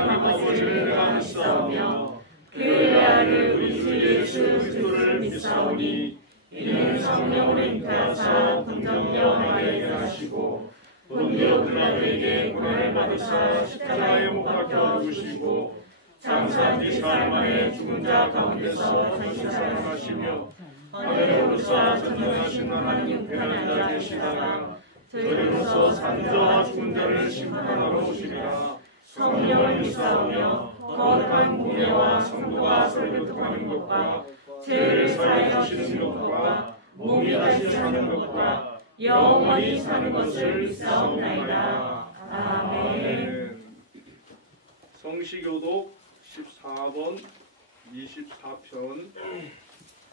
아버지를 내가 믿사오며 그 외아를 우리 주 예수 그리스도를 믿사오니 이는 성령으로 잉태하사 분정녀 마리아에게 하시고 본디오 빌라도에게 고난을 받으사 십자가에 못 박혀 죽으시고 장사 4살 만에 죽은 자 가운데서 다시 살아나시며 하늘에 오르사 전능하신 하나님 편에 앉아 계시다가 저희로서 산 자와 죽은 자를 심판하러 오시리라. 성령을 믿사오며 거룩한 공예와 성도가 설교통하는 것과 죄를 사하여 주시는 것과 몸이 다시 사는 것과 영원히 사는 것을 믿사옵나이다. 아멘. 성시교독 14번 24편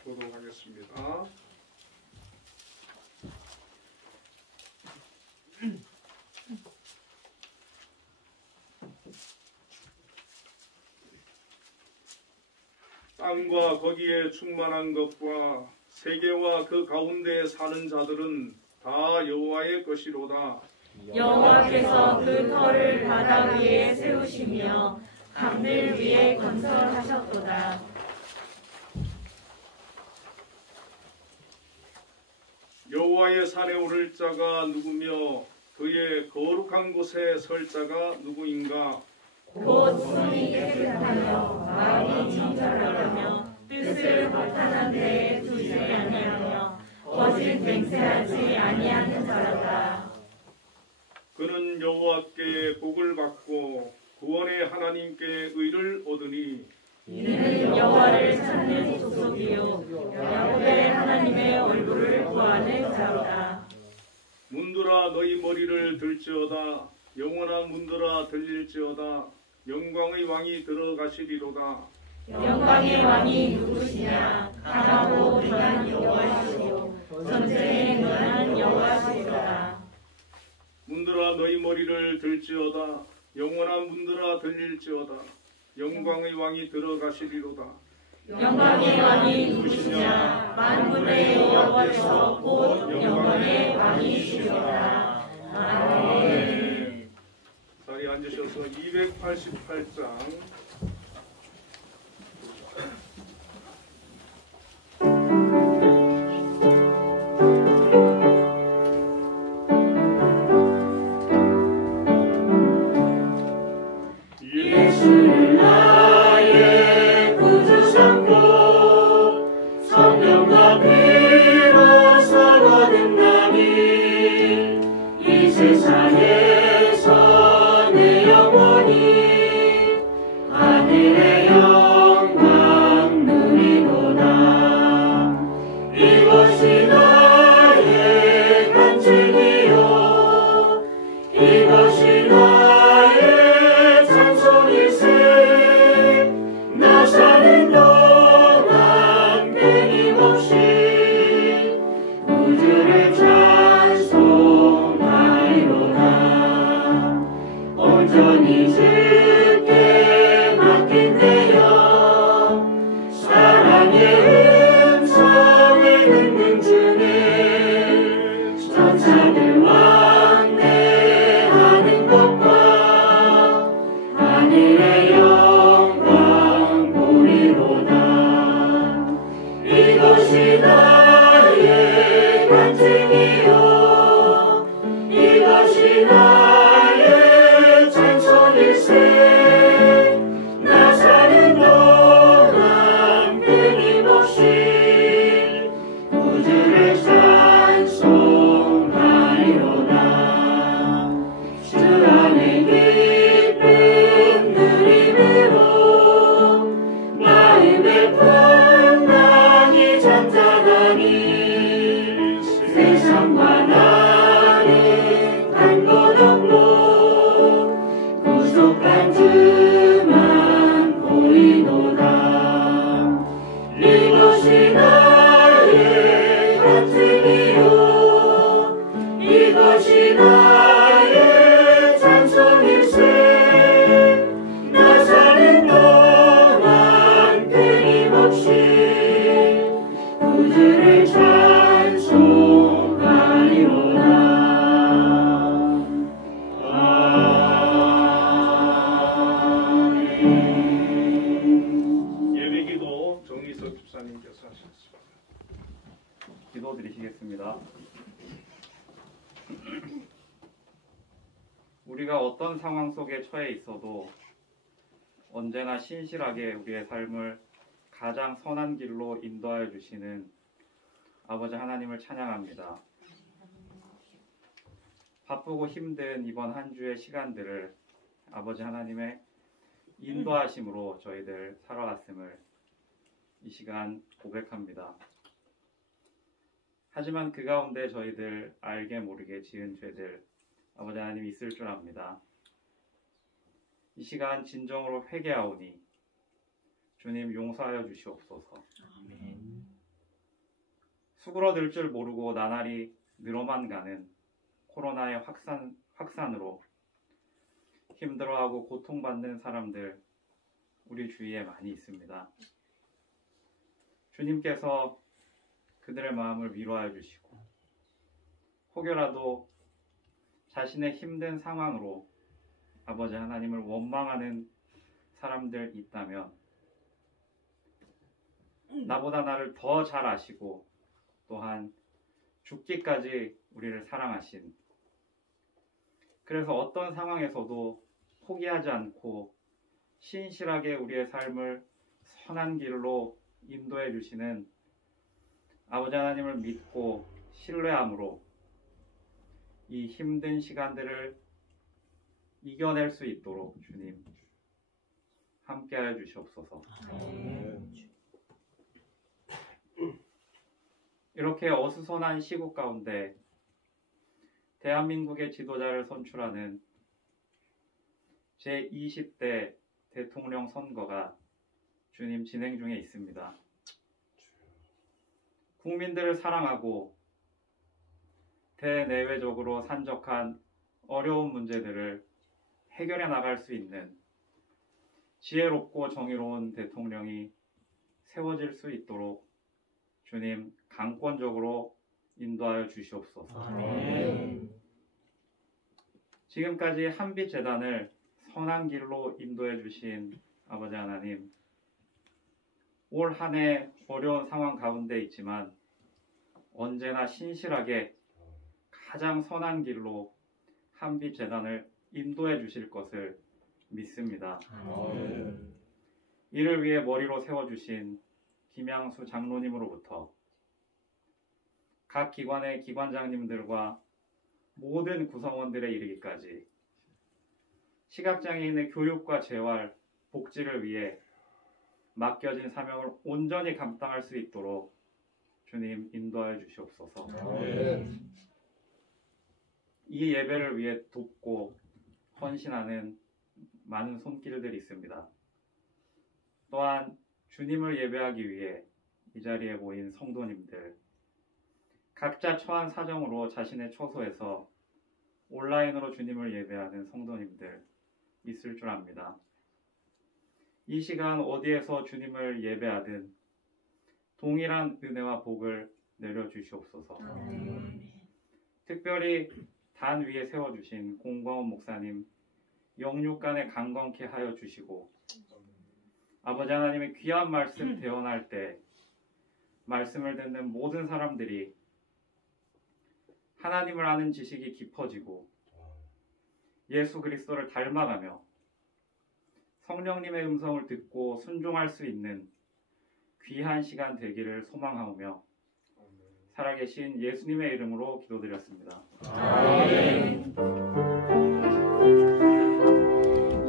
교독하겠습니다. 땅과 거기에 충만한 것과 세계와 그 가운데에 사는 자들은 다 여호와의 것이로다. 여호와께서 그 터를 바다 위에 세우시며 강들 위에 건설하셨도다. 여호와의 산에 오를 자가 누구며 그의 거룩한 곳에 설 자가 누구인가? 곧 손이 깨끗하며 마음이 청결하며 뜻을 허탄한 데에 두지 아니하며 거짓 맹세하지 아니하는 자로다. 그는 여호와께 복을 받고 구원의 하나님께 의를 얻으니 이는 여호와를 찾는 족속이요 야곱의 하나님의 얼굴을 구하는 자로다. 문들아 너희 머리를 들지어다. 영원한 문들아 들릴지어다. 영광의 왕이 들어가시리로다. 영광의 왕이 누구시냐? 강하고 강한 여호와시요 전쟁에 능한 여호와시로다. 문들아 너희 머리를 들지어다. 영원한 문들아 들릴지어다. 영광의 왕이 들어가시리로다. 영광의 왕이 누구시냐? 만군의 여호와께서 곧 영광의 왕이시로다. 아멘. 자리에 앉으셔서 288장 예수를 나의 구주 삼고 성령과 피로 서로 든다니 이 세상에서 내 영혼이 하늘의 영광 누리도다. 이것이 나의 간증이요 이것이 나의 찬송일세. 나 사는 동안 끊임없이 구주를 찬송하리로다. 온전히 주께 맡긴대요. 사랑의 음성을 듣는 중에 천사들 왕래하는 것과 하늘의 영광 보리로다. 이것이 나의 간증이요 이것이 나의 찬송일세. 어려운 상황 속에 처해 있어도 언제나 신실하게 우리의 삶을 가장 선한 길로 인도하여 주시는 아버지 하나님을 찬양합니다. 바쁘고 힘든 이번 한 주의 시간들을 아버지 하나님의 인도하심으로 저희들 살아왔음을 이 시간 고백합니다. 하지만 그 가운데 저희들 알게 모르게 지은 죄들 아버지 하나님 있을 줄 압니다. 이 시간 진정으로 회개하오니 주님 용서하여 주시옵소서. 수그러들 줄 모르고 나날이 늘어만 가는 코로나의 확산으로 힘들어하고 고통받는 사람들 우리 주위에 많이 있습니다. 주님께서 그들의 마음을 위로하여 주시고 혹여라도 자신의 힘든 상황으로 아버지 하나님을 원망하는 사람들 있다면 나보다 나를 더 잘 아시고 또한 죽기까지 우리를 사랑하신, 그래서 어떤 상황에서도 포기하지 않고 신실하게 우리의 삶을 선한 길로 인도해 주시는 아버지 하나님을 믿고 신뢰함으로 이 힘든 시간들을 이겨낼 수 있도록 주님 함께하여 주시옵소서. 이렇게 어수선한 시국 가운데 대한민국의 지도자를 선출하는 제20대 대통령 선거가 주님 진행 중에 있습니다. 국민들을 사랑하고 대내외적으로 산적한 어려운 문제들을 해결해 나갈 수 있는 지혜롭고 정의로운 대통령이 세워질 수 있도록 주님 강권적으로 인도하여 주시옵소서. 아멘. 지금까지 한빛재단을 선한 길로 인도해 주신 아버지 하나님, 올 한 해 어려운 상황 가운데 있지만 언제나 신실하게 가장 선한 길로 한빛재단을 인도해 주실 것을 믿습니다. 아멘. 이를 위해 머리로 세워주신 김양수 장로님으로부터 각 기관의 기관장님들과 모든 구성원들에 이르기까지 시각장애인의 교육과 재활, 복지를 위해 맡겨진 사명을 온전히 감당할 수 있도록 주님 인도하여 주시옵소서. 아멘. 이 예배를 위해 돕고 헌신하는 많은 손길들이 있습니다. 또한 주님을 예배하기 위해 이 자리에 모인 성도님들, 각자 처한 사정으로 자신의 처소에서 온라인으로 주님을 예배하는 성도님들 있을 줄 압니다. 이 시간 어디에서 주님을 예배하든 동일한 은혜와 복을 내려주시옵소서. 특별히 단 위에 세워주신 공광훈 목사님 영육간에 강건케 하여 주시고 아버지 하나님의 귀한 말씀 대언할 때 말씀을 듣는 모든 사람들이 하나님을 아는 지식이 깊어지고 예수 그리스도를 닮아가며 성령님의 음성을 듣고 순종할 수 있는 귀한 시간 되기를 소망하오며 살아계신 예수님의 이름으로 기도드렸습니다. 아멘.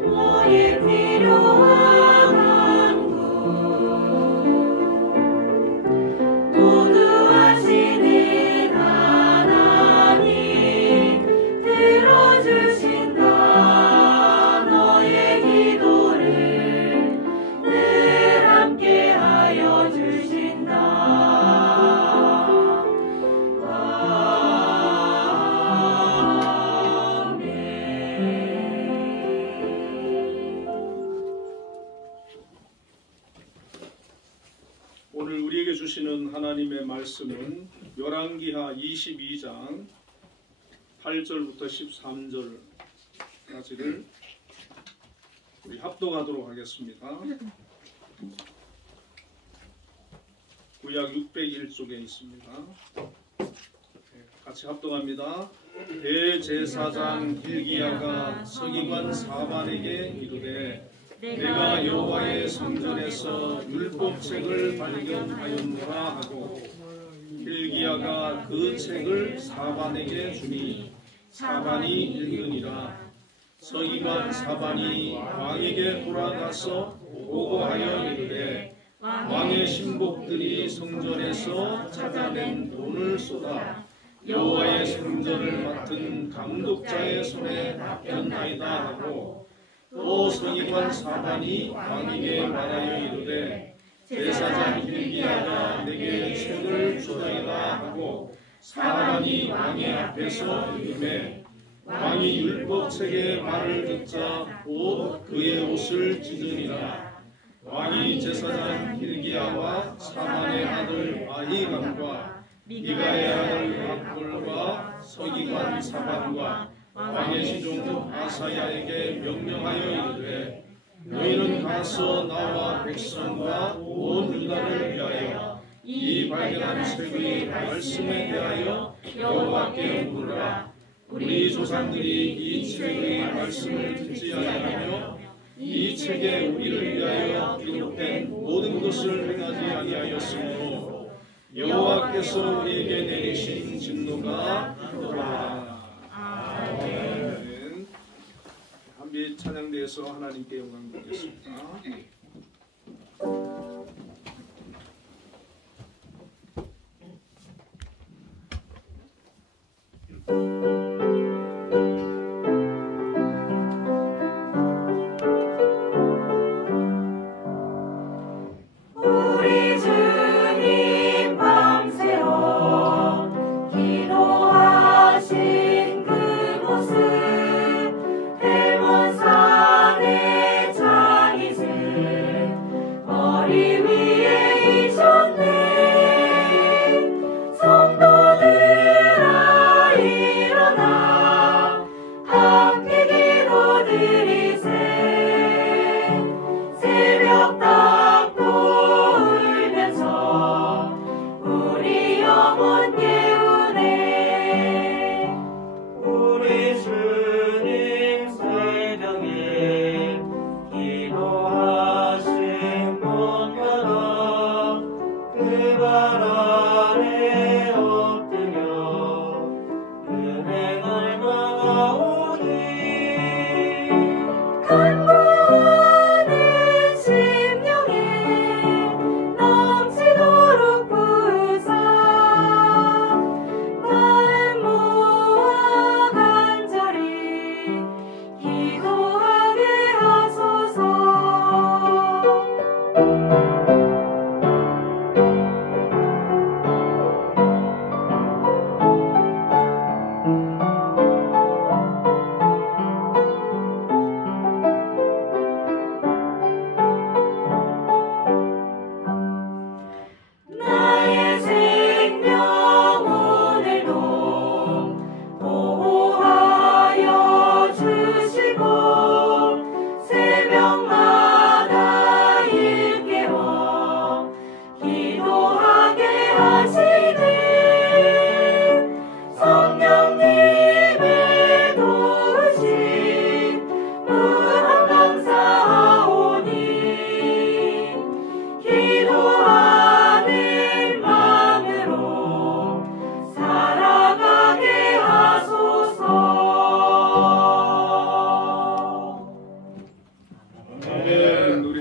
너의 필요한 것 모두 아시는 하나님 들어주신다. 너의 기도를 늘 함께하여 주신다. 오늘 우리에게 주시는 하나님의 말씀은 열왕기하 22장 8절부터 13절까지를 우리 합독하도록 하겠습니다. 구약 601쪽에 있습니다. 같이 합독합니다. 대제사장 hil기야가 서기관 사반에게 이르되 내가 여호와의 성전에서 율법책을 발견하였노라 하고 hil기야가 그 책을 사반에게 주니 사반이 읽으니라. 서기관 사반이 왕에게 돌아가서 보고하여 이르되 왕의 신복들이 성전에서 찾아낸 돈을 쏟아 여호와의 성전을 맡은 감독자의 손에 맡겼나이다 하고 또 서기관 사반이 왕에게 말하여 이르되 제사장 hil기야가 내게 책을 주다이다 하고 사반이 왕의 앞에서 읽음에 왕이 율법책의 말을 듣자 곧 그의 옷을 찢으니라. 왕이 제사장 hil기야와 사반의 아들 아히감과 미가의 아들 악볼과 서기관 사반과 왕의 시종 아사야에게 명령하여 이르되 너희는 가서 나와 백성과 온 유다를 위하여 이 발견한 책의 말씀에 대하여 여호와께 물으라. 우리 조상들이 이 책의 말씀을 듣지 아니하며 이 책에 우리를 위하여 기록된 모든 것을 행하지 아니하였으므로 여호와께서 우리에게 내리신 진노가 이러하라. 아멘. 한비 찬양대에서 하나님께 영광 드리겠습니다.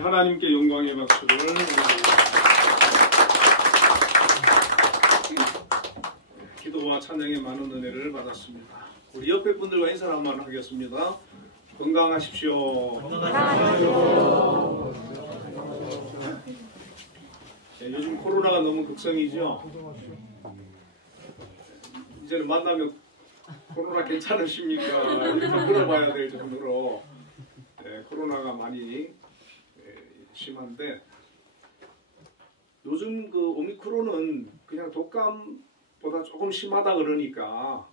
하나님께 영광의 박수를 기도와 찬양의 많은 은혜를 받았습니다. 우리 옆에 분들과 인사 한번 하겠습니다. 건강하십시오. 건강하십시오. 네, 요즘 코로나가 너무 극성이죠. 이제는 만나면 코로나 괜찮으십니까? 이렇게 물어봐야 될 정도로 코로나가 많이 심한데, 요즘 그 오미크론은 그냥 독감보다 조금 심하다 그러니까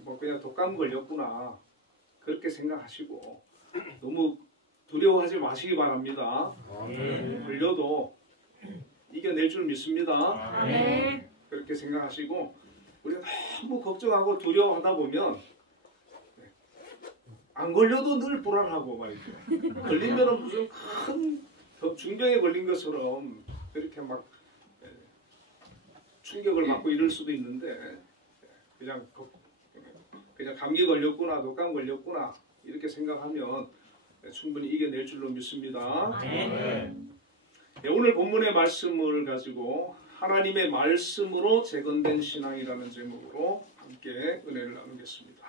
뭐 그냥 독감 걸렸구나 그렇게 생각하시고 너무 두려워하지 마시기 바랍니다. 걸려도 이겨낼 줄 믿습니다. 그렇게 생각하시고 우리가 너무 걱정하고 두려워하다 보면 안 걸려도 늘 불안하고 말이죠. 걸리면은 무슨 큰 중병에 걸린 것처럼 이렇게 막 충격을 받고 이럴 수도 있는데 그냥 감기 걸렸구나, 독감 걸렸구나 이렇게 생각하면 충분히 이겨낼 줄로 믿습니다. 네, 오늘 본문의 말씀을 가지고 하나님의 말씀으로 재건된 신앙이라는 제목으로 함께 은혜를 나누겠습니다.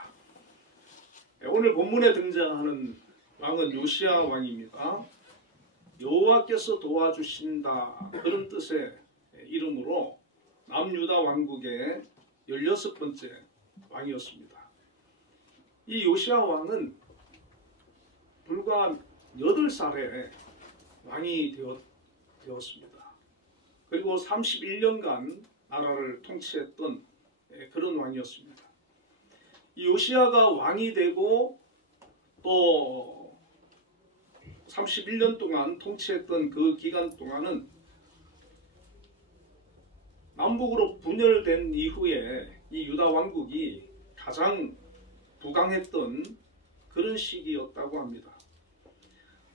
오늘 본문에 등장하는 왕은 요시야 왕입니다. 여호와께서 도와주신다 그런 뜻의 이름으로 남유다 왕국의 16번째 왕이었습니다. 이 요시야 왕은 불과 8살에 왕이 되었습니다. 그리고 31년간 나라를 통치했던 그런 왕이었습니다. 이 요시야가 왕이 되고 또 31년 동안 통치했던 그 기간 동안은 남북으로 분열된 이후에 이 유다 왕국이 가장 부강했던 그런 시기였다고 합니다.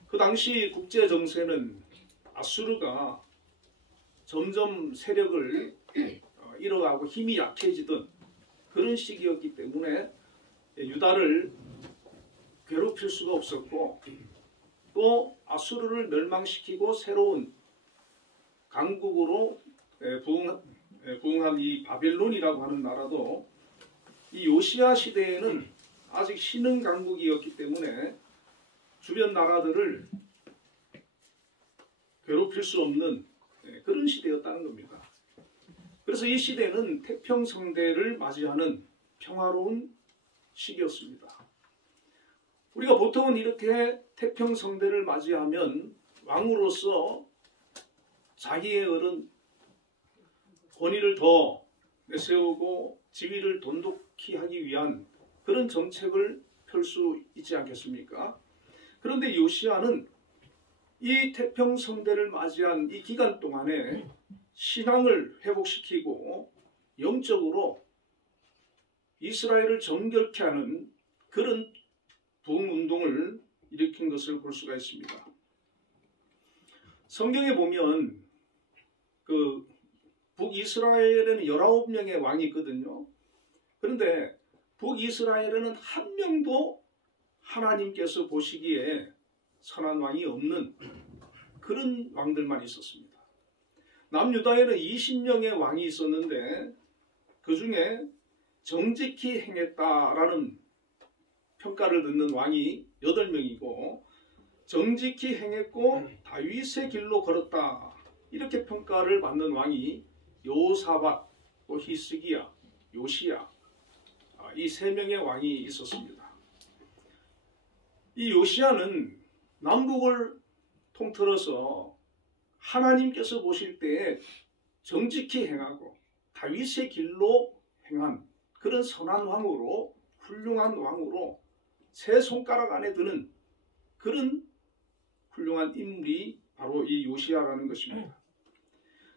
그 당시 국제 정세는 아수르가 점점 세력을 잃어가고 힘이 약해지던 그런 시기였기 때문에 유다를 괴롭힐 수가 없었고 또 아수르를 멸망시키고 새로운 강국으로 부흥한 이 바벨론이라고 하는 나라도 이 요시야 시대에는 아직 신흥 강국이었기 때문에 주변 나라들을 괴롭힐 수 없는 그런 시대였다는 겁니다. 그래서 이 시대는 태평성대를 맞이하는 평화로운 시기였습니다. 우리가 보통은 이렇게 태평성대를 맞이하면 왕으로서 자기의 권위를 더 내세우고 지위를 돈독히 하기 위한 그런 정책을 펼 수 있지 않겠습니까? 그런데 요시야는 이 태평성대를 맞이한 이 기간 동안에 신앙을 회복시키고 영적으로 이스라엘을 정결케 하는 그런 부흥운동을 일으킨 것을 볼 수가 있습니다. 성경에 보면 그 북이스라엘에는 19명의 왕이 있거든요. 그런데 북이스라엘에는 한 명도 하나님께서 보시기에 선한 왕이 없는 그런 왕들만 있었습니다. 남유다에는 20명의 왕이 있었는데 그 중에 정직히 행했다라는 평가를 듣는 왕이 8명이고 정직히 행했고 다윗의 길로 걸었다 이렇게 평가를 받는 왕이 여호사밧, 또 히스기야, 요시야 이 3명의 왕이 있었습니다. 이 요시야는 남북을 통틀어서 하나님께서 보실 때에 정직히 행하고 다윗의 길로 행한 그런 선한 왕으로 훌륭한 왕으로 세 손가락 안에 드는 그런 훌륭한 인물이 바로 이 요시야라는 것입니다.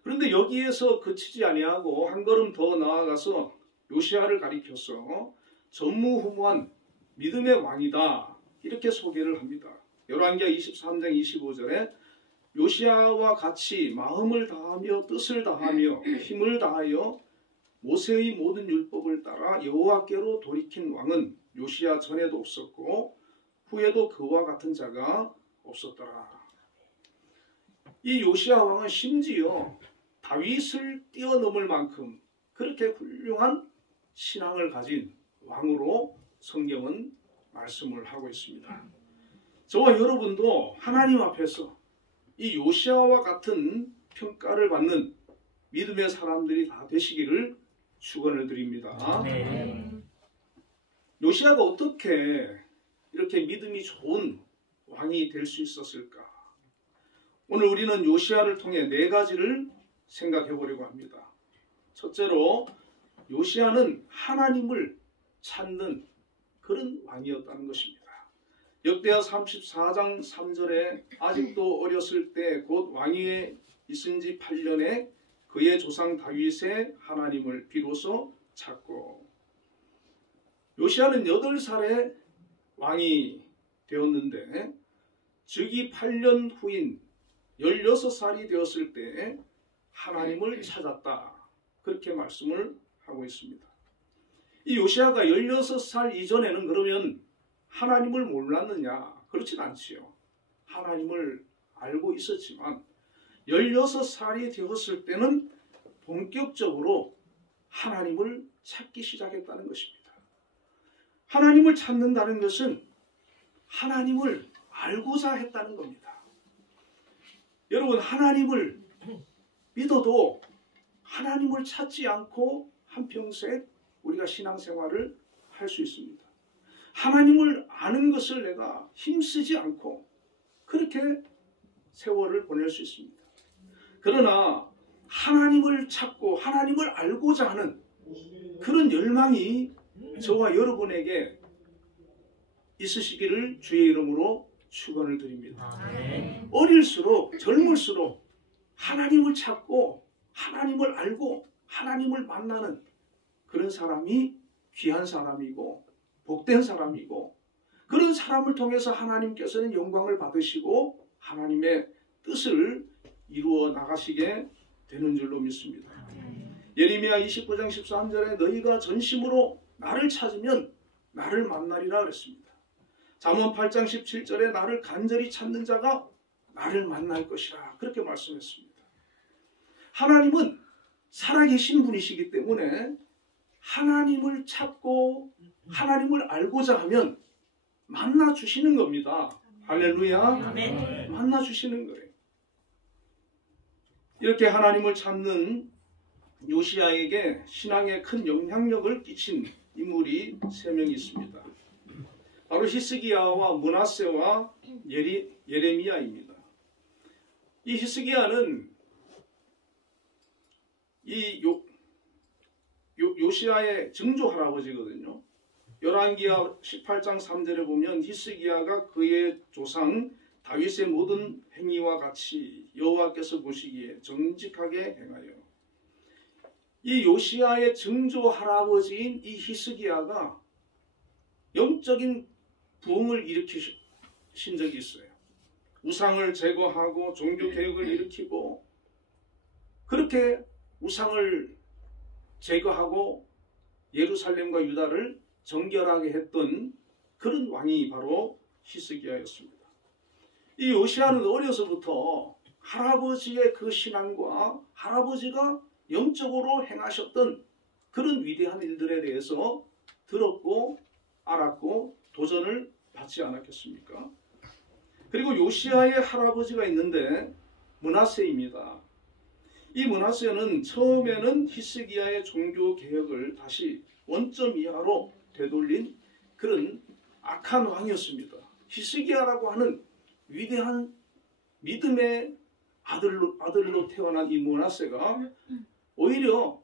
그런데 여기에서 그치지 아니하고 한 걸음 더 나아가서 요시야를 가리켜서 전무후무한 믿음의 왕이다 이렇게 소개를 합니다. 열왕기하 23장 25절에 요시야와 같이 마음을 다하며 뜻을 다하며 힘을 다하여 모세의 모든 율법을 따라 여호와께로 돌이킨 왕은 요시야 전에도 없었고 후에도 그와 같은 자가 없었더라. 이 요시야 왕은 심지어 다윗을 뛰어넘을 만큼 그렇게 훌륭한 신앙을 가진 왕으로 성경은 말씀을 하고 있습니다. 저와 여러분도 하나님 앞에서 이 요시야와 같은 평가를 받는 믿음의 사람들이 다 되시기를 축원을 드립니다. 네. 요시야가 어떻게 이렇게 믿음이 좋은 왕이 될 수 있었을까? 오늘 우리는 요시야를 통해 4가지를 생각해 보려고 합니다. 첫째로 요시야는 하나님을 찾는 그런 왕이었다는 것입니다. 역대하 34장 3절에 아직도 어렸을 때 곧 왕위에 있은 지 8년에 그의 조상 다윗의 하나님을 비로소 찾고 요시야는 8살에 왕이 되었는데 즉위 8년 후인 16살이 되었을 때 하나님을 찾았다. 그렇게 말씀을 하고 있습니다. 이 요시야가 16살 이전에는 그러면 하나님을 몰랐느냐? 그렇진 않지요. 하나님을 알고 있었지만 16살이 되었을 때는 본격적으로 하나님을 찾기 시작했다는 것입니다. 하나님을 찾는다는 것은 하나님을 알고자 했다는 겁니다. 여러분, 하나님을 믿어도 하나님을 찾지 않고 한평생 우리가 신앙생활을 할 수 있습니다. 하나님을 아는 것을 내가 힘쓰지 않고 그렇게 세월을 보낼 수 있습니다. 그러나 하나님을 찾고 하나님을 알고자 하는 그런 열망이 저와 여러분에게 있으시기를 주의 이름으로 축원을 드립니다. 어릴수록 젊을수록 하나님을 찾고 하나님을 알고 하나님을 만나는 그런 사람이 귀한 사람이고 복된 사람이고 그런 사람을 통해서 하나님께서는 영광을 받으시고 하나님의 뜻을 이루어 나가시게 되는 줄로 믿습니다. 예레미야 29장 13절에 너희가 전심으로 나를 찾으면 나를 만나리라 그랬습니다. 잠언 8장 17절에 나를 간절히 찾는 자가 나를 만날 것이라 그렇게 말씀했습니다. 하나님은 살아계신 분이시기 때문에 하나님을 찾고 하나님을 알고자 하면 만나주시는 겁니다. 할렐루야. 만나주시는 거예요. 이렇게 하나님을 찾는 요시야에게 신앙에 큰 영향력을 끼친 인물이 3명이 있습니다. 바로 히스기야와 므낫세와 예레미야입니다. 이 히스기야는 이 요시야의 증조 할아버지거든요. 열왕기하 18장 3절에 보면 히스기야가 그의 조상 다윗의 모든 행위와 같이 여호와께서 보시기에 정직하게 행하여 이 요시야의 증조 할아버지인 이 히스기야가 영적인 부흥을 일으키신 적이 있어요. 우상을 제거하고 종교개혁을 일으키고 그렇게 우상을 제거하고 예루살렘과 유다를 정결하게 했던 그런 왕이 바로 히스기야였습니다. 이 요시야는 어려서부터 할아버지의 그 신앙과 할아버지가 영적으로 행하셨던 그런 위대한 일들에 대해서 들었고 알았고 도전을 받지 않았겠습니까? 그리고 요시야의 할아버지가 있는데 므낫세입니다. 이 므낫세는 처음에는 히스기야의 종교 개혁을 다시 원점 이하로 되돌린 그런 악한 왕이었습니다. 히스기야라고 하는 위대한 믿음의 아들로 태어난 이 므낫세가 오히려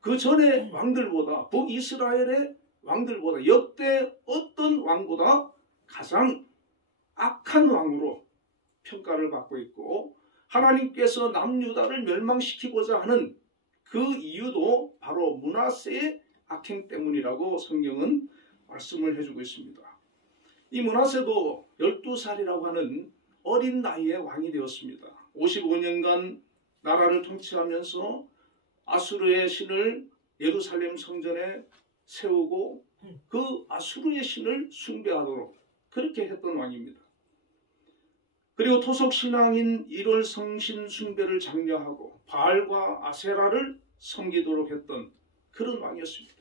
그 전에 왕들보다 북이스라엘의 왕들보다 역대 어떤 왕보다 가장 악한 왕으로 평가를 받고 있고 하나님께서 남유다를 멸망시키고자 하는 그 이유도 바로 므낫세의 악행 때문이라고 성경은 말씀을 해주고 있습니다. 이 므낫세도 12살이라고 하는 어린 나이에 왕이 되었습니다. 55년간 나라를 통치하면서 아수르의 신을 예루살렘 성전에 세우고 그 아수르의 신을 숭배하도록 그렇게 했던 왕입니다. 그리고 토속 신앙인 일월 성신 숭배를 장려하고 바알과 아세라를 섬기도록 했던 그런 왕이었습니다.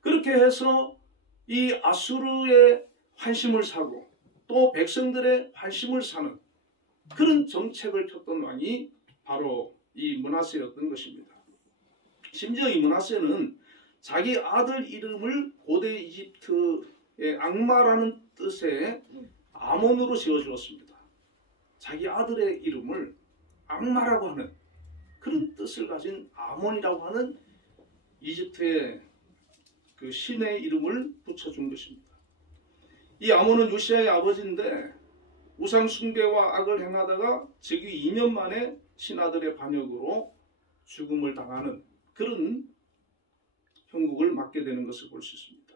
그렇게 해서 이 아수르의 환심을 사고 또 백성들의 환심을 사는 그런 정책을 폈던 왕이 바로 이 므낫세였던 것입니다. 심지어 이 므낫세는 자기 아들 이름을 고대 이집트의 악마라는 뜻의 아몬으로 지어주었습니다. 자기 아들의 이름을 악마라고 하는 그런 뜻을 가진 아몬이라고 하는 이집트의 그 신의 이름을 붙여준 것입니다. 이 아몬은 요시야의 아버지인데 우상 숭배와 악을 행하다가 즉위 2년 만에 신하들의 반역으로 죽음을 당하는 그런 형국을 맞게 되는 것을 볼 수 있습니다.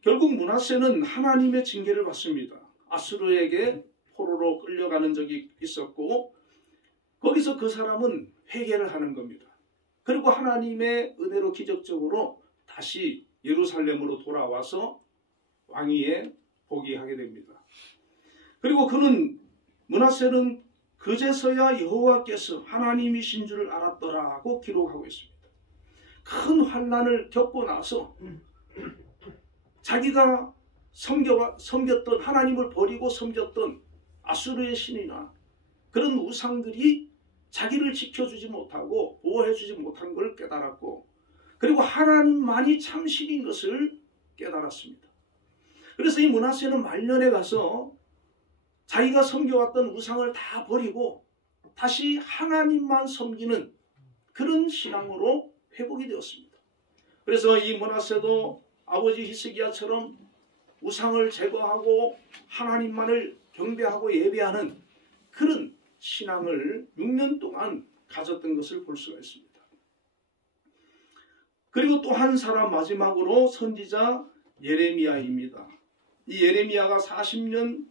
결국 므낫세는 하나님의 징계를 받습니다. 아수르에게 포로로 끌려가는 적이 있었고 거기서 그 사람은 회개를 하는 겁니다. 그리고 하나님의 은혜로 기적적으로 다시 예루살렘으로 돌아와서 왕위에 복위하게 됩니다. 그리고 므낫세는 그제서야 여호와께서 하나님이신 줄 알았더라고 기록하고 있습니다. 큰 환난을 겪고 나서 자기가 섬겼던 하나님을 버리고 섬겼던 아수르의 신이나 그런 우상들이 자기를 지켜주지 못하고 보호해주지 못한 걸 깨달았고 그리고 하나님만이 참 신인 것을 깨달았습니다. 그래서 이 므낫세는 말년에 가서 자기가 섬겨왔던 우상을 다 버리고 다시 하나님만 섬기는 그런 신앙으로 회복이 되었습니다. 그래서 이 므낫세도 아버지 히스기야처럼 우상을 제거하고 하나님만을 경배하고 예배하는 그런 신앙을 6년 동안 가졌던 것을 볼 수가 있습니다. 그리고 또 한 사람 마지막으로 선지자 예레미야입니다. 이 예레미야가 40년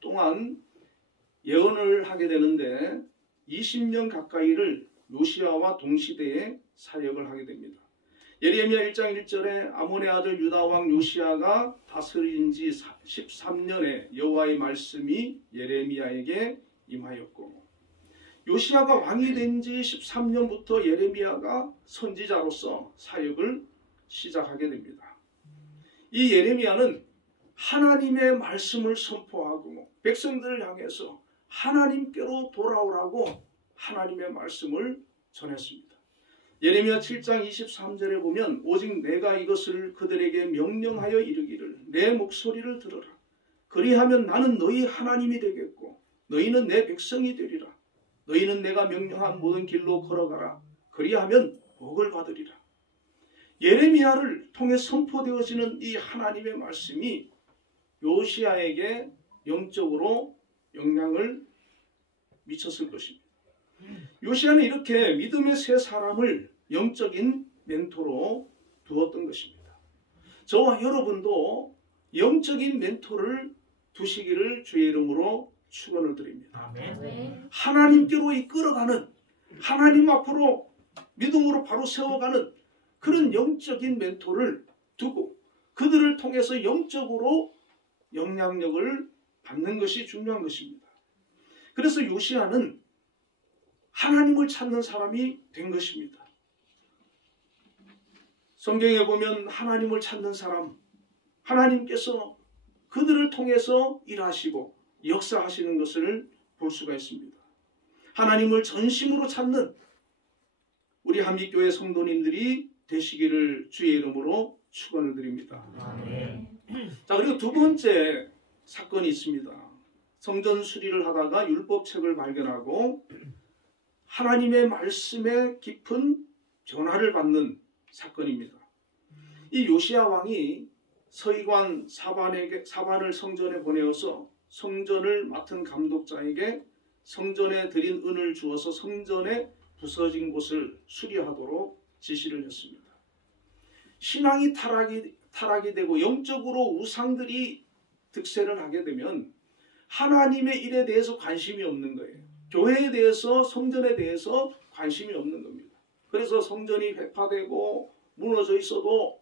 동안 예언을 하게 되는데 20년 가까이를 요시야와 동시대에 사역을 하게 됩니다. 예레미야 1장 1절에 아몬의 아들 유다왕 요시야가 다스린 지 13년에 여호와의 말씀이 예레미야에게 임하였고 요시야가 왕이 된 지 13년부터 예레미야가 선지자로서 사역을 시작하게 됩니다. 이 예레미야는 하나님의 말씀을 선포하고 백성들을 향해서 하나님께로 돌아오라고 하나님의 말씀을 전했습니다. 예레미야 7장 23절에 보면 오직 내가 이것을 그들에게 명령하여 이르기를 내 목소리를 들어라. 그리하면 나는 너희 하나님이 되겠고 너희는 내 백성이 되리라. 너희는 내가 명령한 모든 길로 걸어가라. 그리하면 복을 받으리라. 예레미야를 통해 선포되어지는 이 하나님의 말씀이 요시야에게 영적으로 영향을 미쳤을 것입니다. 요시야는 이렇게 믿음의 세 사람을 영적인 멘토로 두었던 것입니다. 저와 여러분도 영적인 멘토를 두시기를 주의 이름으로 축원을 드립니다. 아멘. 하나님께로 이끌어가는 하나님 앞으로 믿음으로 바로 세워가는 그런 영적인 멘토를 두고 그들을 통해서 영적으로 영향력을 받는 것이 중요한 것입니다. 그래서 요시야는 하나님을 찾는 사람이 된 것입니다. 성경에 보면 하나님을 찾는 사람, 하나님께서 그들을 통해서 일하시고 역사하시는 것을 볼 수가 있습니다. 하나님을 전심으로 찾는 우리 한빛교회 성도님들이 되시기를 주의 이름으로 축원을 드립니다. 아멘. 자, 그리고 두 번째 사건이 있습니다. 성전 수리를 하다가 율법책을 발견하고 하나님의 말씀에 깊은 변화를 받는 사건입니다. 이 요시야 왕이 서기관 사반을 성전에 보내어서 성전을 맡은 감독자에게 성전에 드린 은을 주어서 성전에 부서진 곳을 수리하도록 지시를 했습니다. 신앙이 타락이 되고 영적으로 우상들이 득세를 하게 되면 하나님의 일에 대해서 관심이 없는 거예요. 교회에 대해서 성전에 대해서 관심이 없는 겁니다. 그래서 성전이 회파되고 무너져 있어도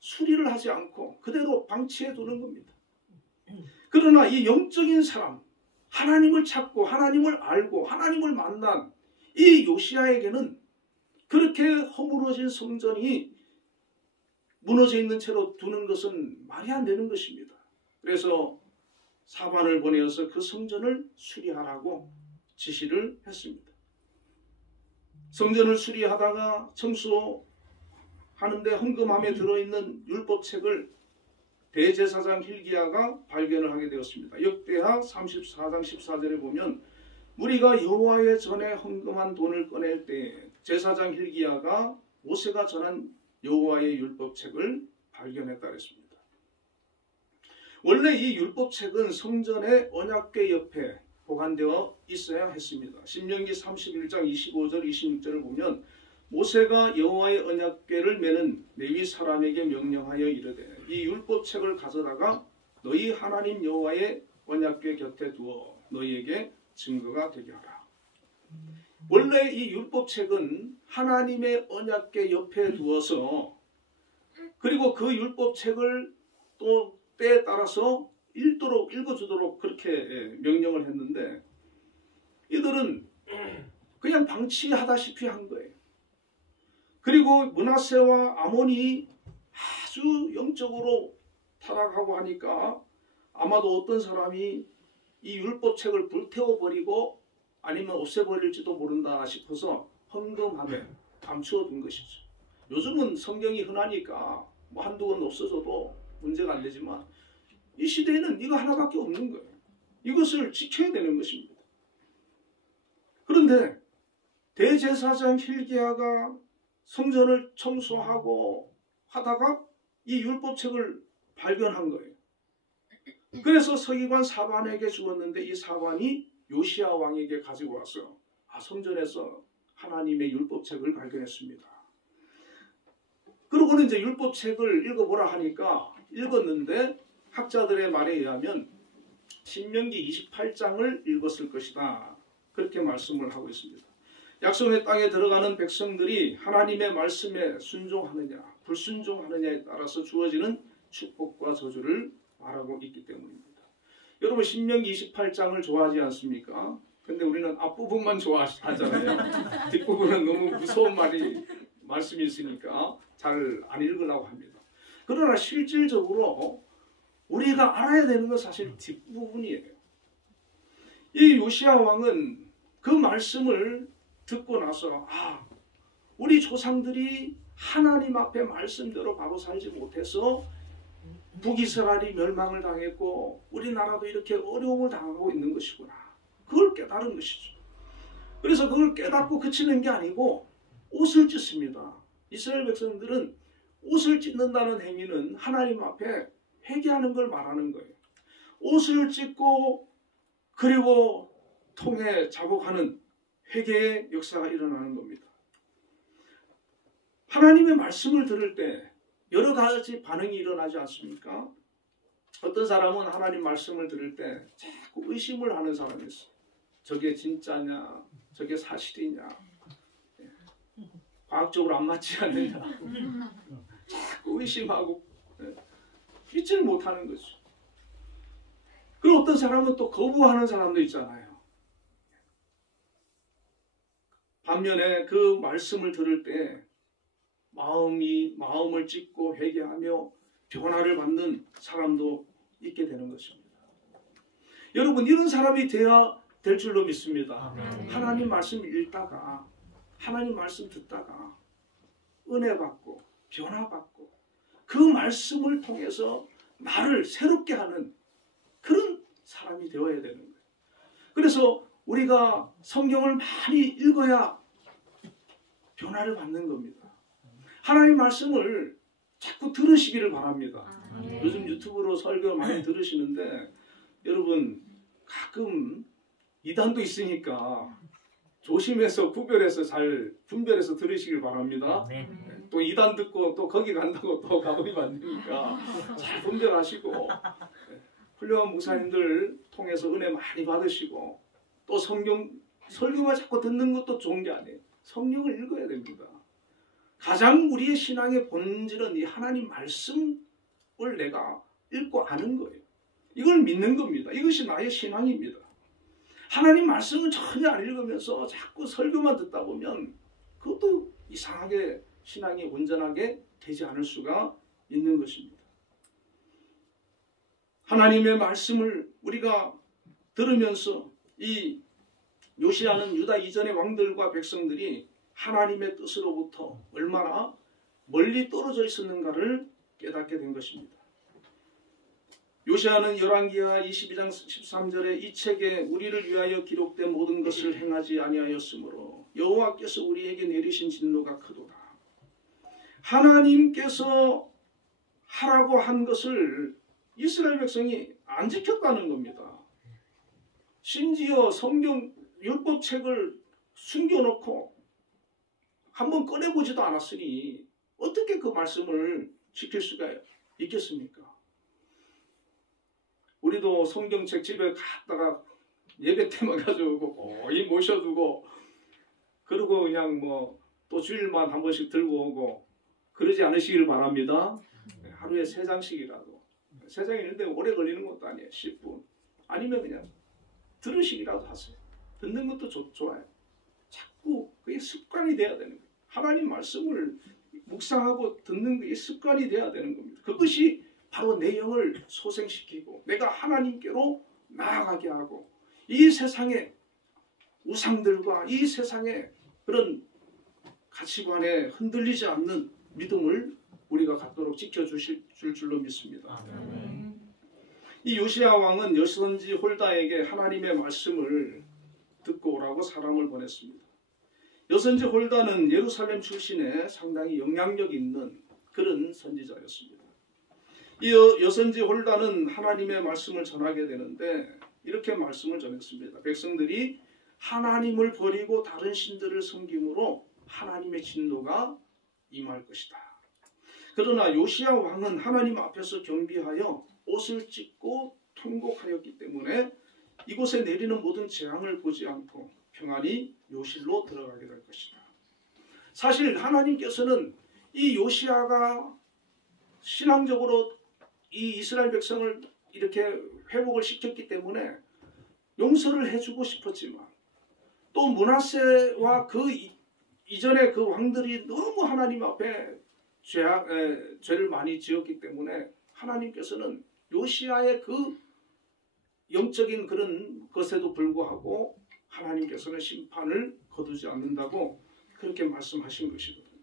수리를 하지 않고 그대로 방치해 두는 겁니다. 그러나 이 영적인 사람, 하나님을 찾고 하나님을 알고 하나님을 만난 이 요시야에게는 그렇게 허물어진 성전이 무너져 있는 채로 두는 것은 말이 안 되는 것입니다. 그래서 사반을 보내어서 그 성전을 수리하라고 지시를 했습니다. 성전을 수리하다가 청소하는데 헌금함에 들어있는 율법책을 대제사장 hil기야가 발견을 하게 되었습니다. 역대하 34장 14절에 보면 무리가 여호와의 전에 헌금한 돈을 꺼낼 때 제사장 hil기야가 모세가 전한 여호와의 율법책을 발견했다 그랬습니다. 원래 이 율법책은 성전의 언약궤 옆에 보관되어 있어야 했습니다. 신명기 31장 25절 26절을 보면 모세가 여호와의 언약궤를 메는 레위 사람에게 명령하여 이르되 이 율법책을 가져다가 너희 하나님 여호와의 언약궤 곁에 두어 너희에게 증거가 되게 하라. 원래 이 율법책은 하나님의 언약궤 옆에 두어서 그리고 그 율법책을 또 때에 따라서 읽어주도록 그렇게 명령을 했는데 이들은 그냥 방치하다시피 한 거예요. 그리고 므낫세와 아몬이 아주 영적으로 타락하고 하니까 아마도 어떤 사람이 이 율법책을 불태워버리고 아니면 없애버릴지도 모른다 싶어서 헌금함에 감추어둔 것이죠. 요즘은 성경이 흔하니까 뭐 한두 권 없어져도 문제가 안 되지만 이 시대에는 이거 하나밖에 없는 거예요. 이것을 지켜야 되는 것입니다. 그런데 대제사장 hil기야가 성전을 청소하고 하다가 이 율법책을 발견한 거예요. 그래서 서기관 사반에게 주었는데 이 사반이 요시야 왕에게 가지고 와서 성전에서 하나님의 율법책을 발견했습니다. 그러고는 이제 율법책을 읽어보라 하니까 읽었는데 학자들의 말에 의하면 신명기 28장을 읽었을 것이다. 그렇게 말씀을 하고 있습니다. 약속의 땅에 들어가는 백성들이 하나님의 말씀에 순종하느냐 불순종하느냐에 따라서 주어지는 축복과 저주를 말하고 있기 때문입니다. 여러분 신명기 28장을 좋아하지 않습니까? 근데 우리는 앞부분만 좋아하잖아요. 뒷부분은 너무 무서운 말씀이 있으니까 잘 안 읽으려고 합니다. 그러나 실질적으로 우리가 알아야 되는 건 사실 뒷부분이에요. 이 요시야 왕은 그 말씀을 듣고 나서 우리 조상들이 하나님 앞에 말씀대로 바로 살지 못해서 북이스라엘이 멸망을 당했고 우리나라도 이렇게 어려움을 당하고 있는 것이구나. 그걸 깨달은 것이죠. 그래서 그걸 깨닫고 그치는 게 아니고 옷을 찢습니다. 이스라엘 백성들은 옷을 찢는다는 행위는 하나님 앞에 회개하는 걸 말하는 거예요. 옷을 찢고 그리고 통에 자복하는 회개의 역사가 일어나는 겁니다. 하나님의 말씀을 들을 때 여러 가지 반응이 일어나지 않습니까? 어떤 사람은 하나님 말씀을 들을 때 자꾸 의심을 하는 사람이 있어요. 저게 진짜냐? 저게 사실이냐? 과학적으로 안 맞지 않느냐? 자꾸 의심하고 믿지를 못하는 거죠. 그리고 어떤 사람은 또 거부하는 사람도 있잖아요. 반면에 그 말씀을 들을 때 마음을 찢고 회개하며 변화를 받는 사람도 있게 되는 것입니다. 여러분 이런 사람이 돼야 될 줄로 믿습니다. 하나님 말씀 읽다가 하나님 말씀 듣다가 은혜 받고 변화 받고 그 말씀을 통해서 나를 새롭게 하는 그런 사람이 되어야 되는 거예요. 그래서 우리가 성경을 많이 읽어야 변화를 받는 겁니다. 하나님 말씀을 자꾸 들으시기를 바랍니다. 요즘 유튜브로 설교 많이 들으시는데 여러분 가끔 이단도 있으니까 조심해서 구별해서 잘 분별해서 들으시길 바랍니다. 또 이단 듣고 또 거기 간다고 또 가버리면 안 되니까 잘 분별하시고 훌륭한 목사님들 통해서 은혜 많이 받으시고 또 성경 설교만 자꾸 듣는 것도 좋은 게 아니에요. 성경을 읽어야 됩니다. 가장 우리의 신앙의 본질은 이 하나님 말씀을 내가 읽고 아는 거예요. 이걸 믿는 겁니다. 이것이 나의 신앙입니다. 하나님 말씀을 전혀 안 읽으면서 자꾸 설교만 듣다 보면 그것도 이상하게 신앙이 온전하게 되지 않을 수가 있는 것입니다. 하나님의 말씀을 우리가 들으면서 이 요시야는 유다 이전의 왕들과 백성들이 하나님의 뜻으로부터 얼마나 멀리 떨어져 있었는가를 깨닫게 된 것입니다. 요시야는 열왕기하 22장 13절에 이 책에 우리를 위하여 기록된 모든 것을 행하지 아니하였으므로 여호와께서 우리에게 내리신 진노가 크도다. 하나님께서 하라고 한 것을 이스라엘 백성이 안 지켰다는 겁니다. 심지어 성경 율법책을 숨겨놓고 한번 꺼내보지도 않았으니 어떻게 그 말씀을 지킬 수가 있겠습니까? 우리도 성경책 집에 갔다가 예배 때만 가져오고 거의 모셔두고 그리고 그냥 뭐 또 주일만 한 번씩 들고 오고 그러지 않으시길 바랍니다. 하루에 3장씩이라도 3장 있는데 오래 걸리는 것도 아니에요. 10분 아니면 그냥 들으시기라도 하세요. 듣는 것도 좋아요. 자꾸 그게 습관이 돼야 되는 거예요. 하나님 말씀을 묵상하고 듣는 게 습관이 돼야 되는 겁니다. 그것이 바로 내 영을 소생시키고 내가 하나님께로 나아가게 하고 이 세상의 우상들과 이 세상의 그런 가치관에 흔들리지 않는 믿음을 우리가 갖도록 지켜주실 줄로 믿습니다. 이 요시야 왕은 여선지 홀다에게 하나님의 말씀을 듣고 오라고 사람을 보냈습니다. 여선지 홀다는 예루살렘 출신의 상당히 영향력 있는 그런 선지자였습니다. 이 여선지 홀다는 하나님의 말씀을 전하게 되는데 이렇게 말씀을 전했습니다. 백성들이 하나님을 버리고 다른 신들을 섬김으로 하나님의 진노가 임할 것이다. 그러나 요시야 왕은 하나님 앞에서 경비하여 옷을 찢고 통곡하였기 때문에 이곳에 내리는 모든 재앙을 보지 않고 평안히 요실로 들어가게 될 것이다. 사실 하나님께서는 이 요시야가 신앙적으로 이 이스라엘 백성을 이렇게 회복을 시켰기 때문에 용서를 해주고 싶었지만 또 므낫세와 그 이전에 그 왕들이 너무 하나님 앞에 죄를 많이 지었기 때문에 하나님께서는 요시야의 그 영적인 그런 것에도 불구하고 하나님께서는 심판을 거두지 않는다고 그렇게 말씀하신 것이거든요.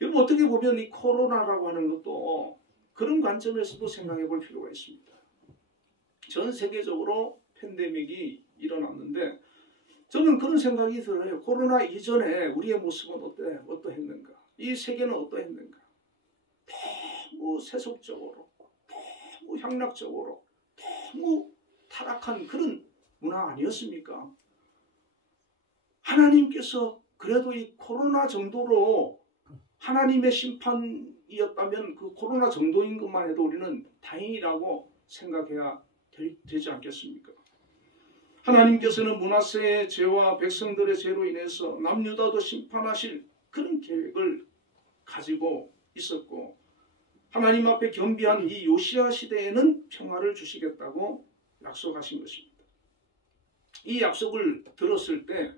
여러분 어떻게 보면 이 코로나라고 하는 것도 그런 관점에서도 생각해 볼 필요가 있습니다. 전 세계적으로 팬데믹이 일어났는데 저는 그런 생각이 들어요. 코로나 이전에 우리의 모습은 어떠했는가? 이 세계는 어떠했는가? 너무 세속적으로, 너무 향락적으로, 너무 타락한 그런 문화 아니었습니까? 하나님께서 그래도 이 코로나 정도로 하나님의 심판이었다면 그 코로나 정도인 것만 해도 우리는 다행이라고 생각해야 되지 않겠습니까? 하나님께서는 므낫세의 죄와 백성들의 죄로 인해서 남유다도 심판하실 그런 계획을 가지고 있었고 하나님 앞에 겸비한 이 요시야 시대에는 평화를 주시겠다고 약속하신 것입니다. 이 약속을 들었을 때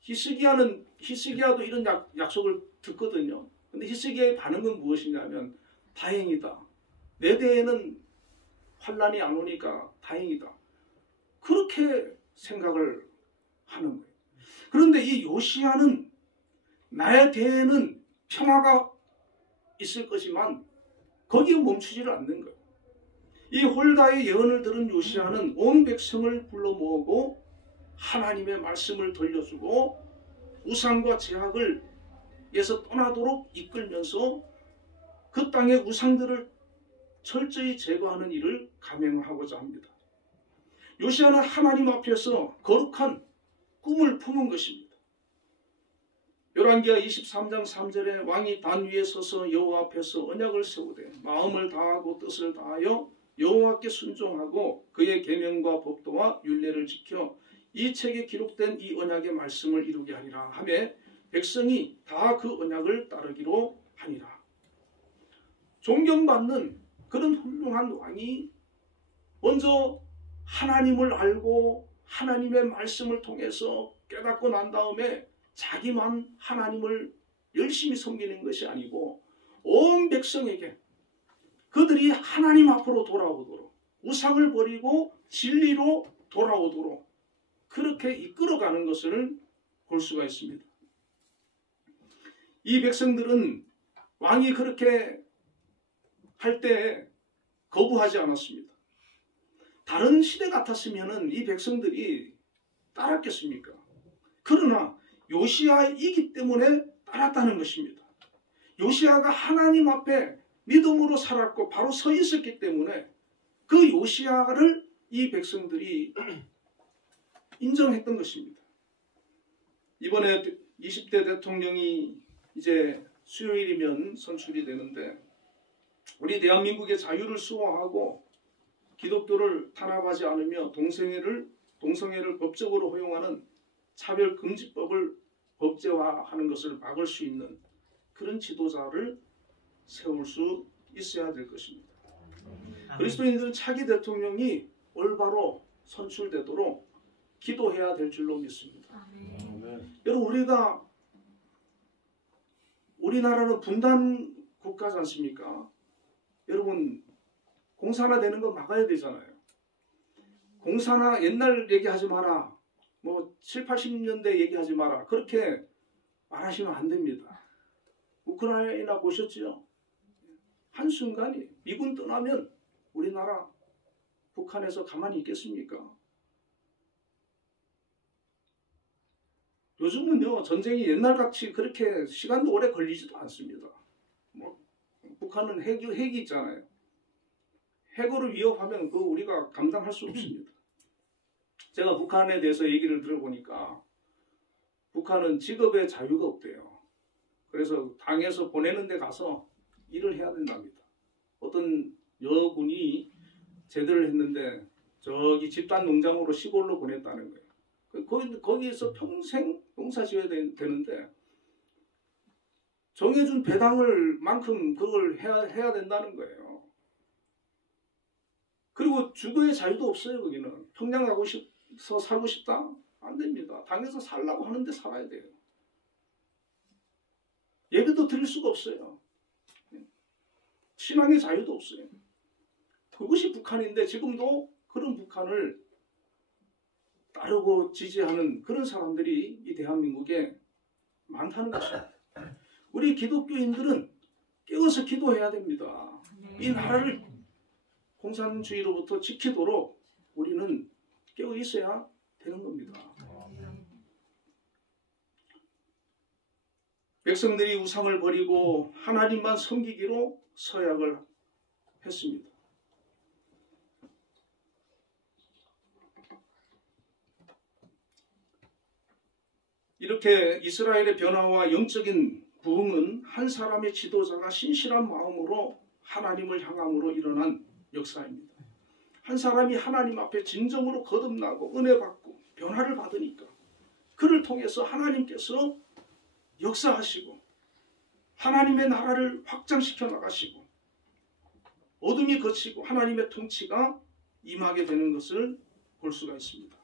히스기야도 이런 약속을 듣거든요. 근데 히스기야의 반응은 무엇이냐면 다행이다. 내 대에는 환란이 안 오니까 다행이다. 그렇게 생각을 하는 거예요. 그런데 이 요시야는 나의 대에는 평화가 있을 것이지만 거기에 멈추지를 않는 거예요. 이 홀다의 예언을 들은 요시야는 온 백성을 불러 모으고 하나님의 말씀을 돌려주고 우상과 제약을 에서 떠나도록 이끌면서 그 땅의 우상들을 철저히 제거하는 일을 감행하고자 합니다. 요시야는 하나님 앞에서 거룩한 꿈을 품은 것입니다. 열왕기하 23장 3절에 왕이 단 위에 서서 여호와 앞에서 언약을 세우되 마음을 다하고 뜻을 다하여 여호와께 순종하고 그의 계명과 법도와 율례를 지켜 이 책에 기록된 이 언약의 말씀을 이루게 하리라 하며 백성이 다 그 언약을 따르기로 하니라. 존경받는 그런 훌륭한 왕이 먼저 하나님을 알고 하나님의 말씀을 통해서 깨닫고 난 다음에 자기만 하나님을 열심히 섬기는 것이 아니고 온 백성에게 그들이 하나님 앞으로 돌아오도록 우상을 버리고 진리로 돌아오도록 그렇게 이끌어가는 것을 볼 수가 있습니다. 이 백성들은 왕이 그렇게 할 때 거부하지 않았습니다. 다른 시대 같았으면 이 백성들이 따랐겠습니까? 그러나 요시야이기 때문에 따랐다는 것입니다. 요시야가 하나님 앞에 믿음으로 살았고 바로 서 있었기 때문에 그 요시야를 이 백성들이 인정했던 것입니다. 이번에 20대 대통령이 이제 수요일이면 선출이 되는데 우리 대한민국의 자유를 수호하고 기독교를 탄압하지 않으며 동성애를 법적으로 허용하는 차별금지법을 법제화하는 것을 막을 수 있는 그런 지도자를 세울 수 있어야 될 것입니다. 그리스도인들은 차기 대통령이 올바로 선출되도록 기도해야 될 줄로 믿습니다. 여러분, 우리나라는 분단 국가지 않습니까? 여러분, 공산화 되는 거 막아야 되잖아요. 공산화 옛날 얘기하지 마라. 뭐 7, 80년대 얘기하지 마라. 그렇게 말하시면 안 됩니다. 우크라이나 보셨죠? 한순간에 미군 떠나면 우리나라 북한에서 가만히 있겠습니까? 요즘은요, 전쟁이 옛날같이 그렇게 시간도 오래 걸리지도 않습니다. 뭐 북한은 핵이 있잖아요. 핵으로 위협하면 그거 우리가 감당할 수 없습니다. 제가 북한에 대해서 얘기를 들어보니까 북한은 직업의 자유가 없대요. 그래서 당에서 보내는 데 가서 일을 해야 된답니다. 어떤 여군이 제대를 했는데 저기 집단 농장으로 시골로 보냈다는 거예요. 거기에서 평생 농사 지어야 되는데 정해준 배당을 만큼 그걸 해야 된다는 거예요. 그리고 주거의 자유도 없어요. 거기는 평양 가서 살고 싶다? 안 됩니다. 당에서 살라고 하는데 살아야 돼요. 예배도 드릴 수가 없어요. 신앙의 자유도 없어요. 그것이 북한인데 지금도 그런 북한을 따르고 지지하는 그런 사람들이 이 대한민국에 많다는 것입니다. 우리 기독교인들은 깨어서 기도해야 됩니다. 이 나라를 공산주의로부터 지키도록 우리는 깨어 있어야 되는 겁니다. 백성들이 우상을 버리고 하나님만 섬기기로 서약을 했습니다. 이렇게 이스라엘의 변화와 영적인 부흥은 한 사람의 지도자가 신실한 마음으로 하나님을 향함으로 일어난 역사입니다. 한 사람이 하나님 앞에 진정으로 거듭나고 은혜 받고 변화를 받으니까 그를 통해서 하나님께서 역사하시고 하나님의 나라를 확장시켜 나가시고 어둠이 거치고 하나님의 통치가 임하게 되는 것을 볼 수가 있습니다.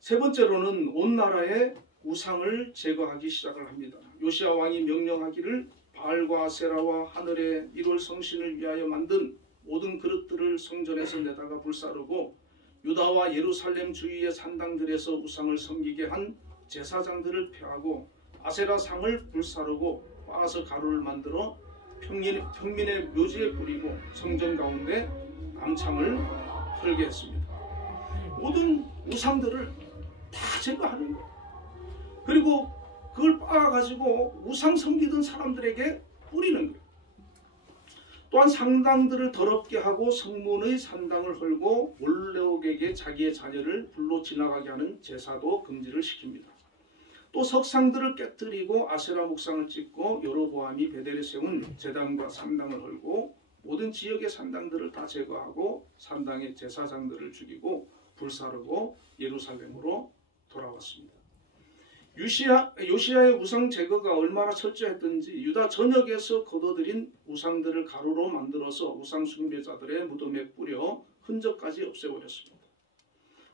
세 번째로는 온 나라의 우상을 제거하기 시작을 합니다. 요시야 왕이 명령하기를 바알과 아세라와 하늘의 1월 성신을 위하여 만든 모든 그릇들을 성전에서 내다가 불사르고 유다와 예루살렘 주위의 산당들에서 우상을 섬기게 한 제사장들을 폐하고 아세라 상을 불사르고 빻아서 가루를 만들어 평민의 묘지에 뿌리고 성전 가운데 남창을 설계했습니다. 모든 우상들을 다 제거하는 거예요. 그리고 그걸 빻아가지고 우상 섬기던 사람들에게 뿌리는 거예요. 또한 상당들을 더럽게 하고 성문의 산당을 헐고 몰래옥에게 자기의 자녀를 불로 지나가게 하는 제사도 금지를 시킵니다. 또 석상들을 깨뜨리고 아세라 목상을 찍고 여로보암이 베델에 세운 제단과 산당을 헐고 모든 지역의 산당들을 다 제거하고 산당의 제사장들을 죽이고 불사르고 예루살렘으로 돌아왔습니다. 요시야의 우상 제거가 얼마나 철저했던지 유다 전역에서 거둬들인 우상들을 가루로 만들어서 우상 숭배자들의 무덤에 뿌려 흔적까지 없애버렸습니다.